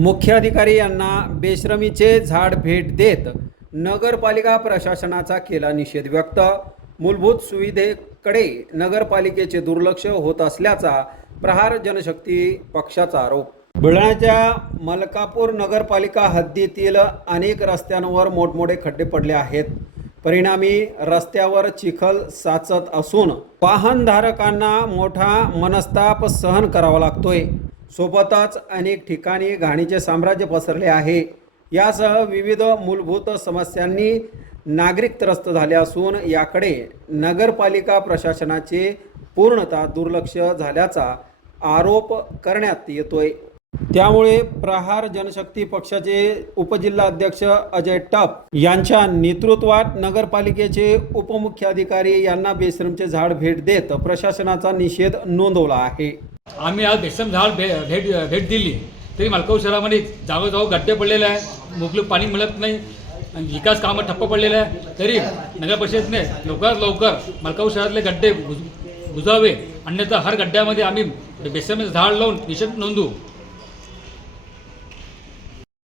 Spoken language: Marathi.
मुख्याधिकारी यांना बेश्रमीचे झाड भेट देत नगरपालिका प्रशासनाचा केला निषेध व्यक्त. मूलभूत सुविधेकडे नगरपालिकेचे दुर्लक्ष होत असल्याचा प्रहार जनशक्ती पक्षाचा आरोप. बुलढाण्याच्या मलकापूर नगरपालिका हद्दीतील अनेक रस्त्यांवर मोठमोठे खड्डे पडले आहेत. परिणामी रस्त्यावर चिखल साचत असून वाहनधारकांना मोठा मनस्ताप सहन करावा लागतोय. सोबतच अनेक ठिकाणी घाणीचे साम्राज्य पसरले आहे. यासह विविध मूलभूत समस्यांनी नागरिक त्रस्त झाले असून याकडे नगरपालिका प्रशासनाचे पूर्णतः दुर्लक्ष झाल्याचा आरोप करण्यात येतोय. त्यामुळे प्रहार जनशक्ती पक्षाचे उपजिल्हाध्यक्ष अजय टप यांच्या नेतृत्वात नगरपालिकेचे उपमुख्याधिकारी यांना बेश्रमचे झाड भेट देत प्रशासनाचा निषेध नोंदवला आहे. आम्ही आज भेसम झाड भे भेट भेट दिली. तरी मालकाऊ शहरामध्ये जागोजाग गड्डे पडलेले आहे. मोकळं पाणी मिळत नाही. आणि विकास कामं ठप्प पडलेले आहे. तरी नगर परिषदेने लवकरात लवकर मालकाऊ शहरातले गड्डे बुज बुजावे अन्यथा हर गड्ड्यामध्ये आम्ही बेसनचं झाड लावून निषेध नोंदवू